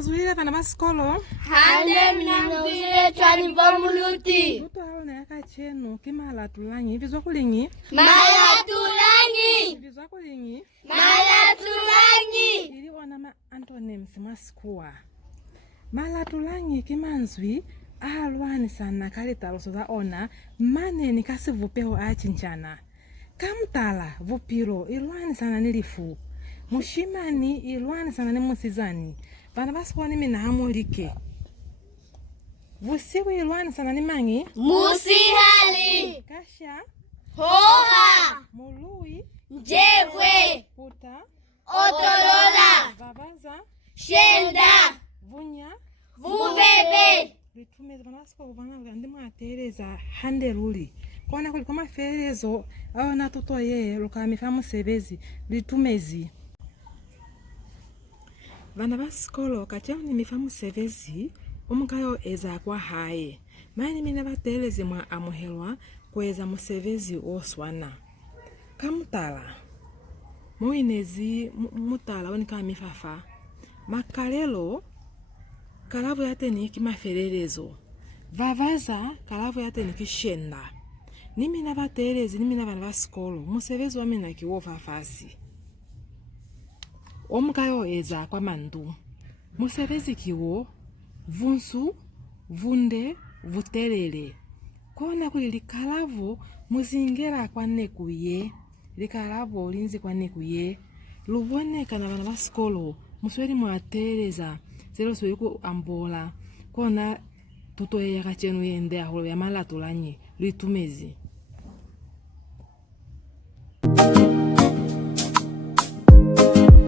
Muzuhile vana masikolo. Hande mnamzile chwani vomuluti. Tuto halo na yaka chenu kimala tulangi. Vizwa kulingi. Mala tulangi. Vizwa kulingi. Mala tulangi. Ili wana antonyms masikuwa. Mala tulangi kimanzwi. Ahalwani sana kalita losoza ona. Mane nikasi vupeo achinchana. Kamtala vupiro ilwani sana nilifu. Mushimani ilwani sana ni musizani. Vana vasikuwa nimi na hamulike. Vusiwi ilwani sana ni mangi. Musihali. Kasha. Hoha. Mului. Njevwe. Puta. Otolola. Vavaza. Shenda. Vunya. Vubebe. Litumezi vana vasikuwa vana ndimu atereza hande ruli. Kwana kuliko maferezo. Awa natuto ye lukamifamu sebezi. Litumezi. Vana vasikolo kachao ni mifamu sevezi umukayo eza kwa hae. Maini mina vatelezi mwa amuhelwa kweza musevezi oswana. Kamutala. Muinezi mutala wanika mifafa. Makalelo kalavu yate ni kimaferezo. Vavaza kalavu yate ni kishenda. Nimina vatelezi nimina vana vasikolo musevezi wamina kiwofa fasi. Omukayo eza kwa mandu. Musevezi kiwo, vunsu, vunde, vutelele. Kona kuli likalavu muzingera kwa nekuye. Likalavu olinzi kwa nekuye. Luboneka na vana vasikolo. Musweli muateleza. Zelo suweliku ambola. Kona tutoye ya kachenu yende aholo ya mala tulanyi. Litumezi.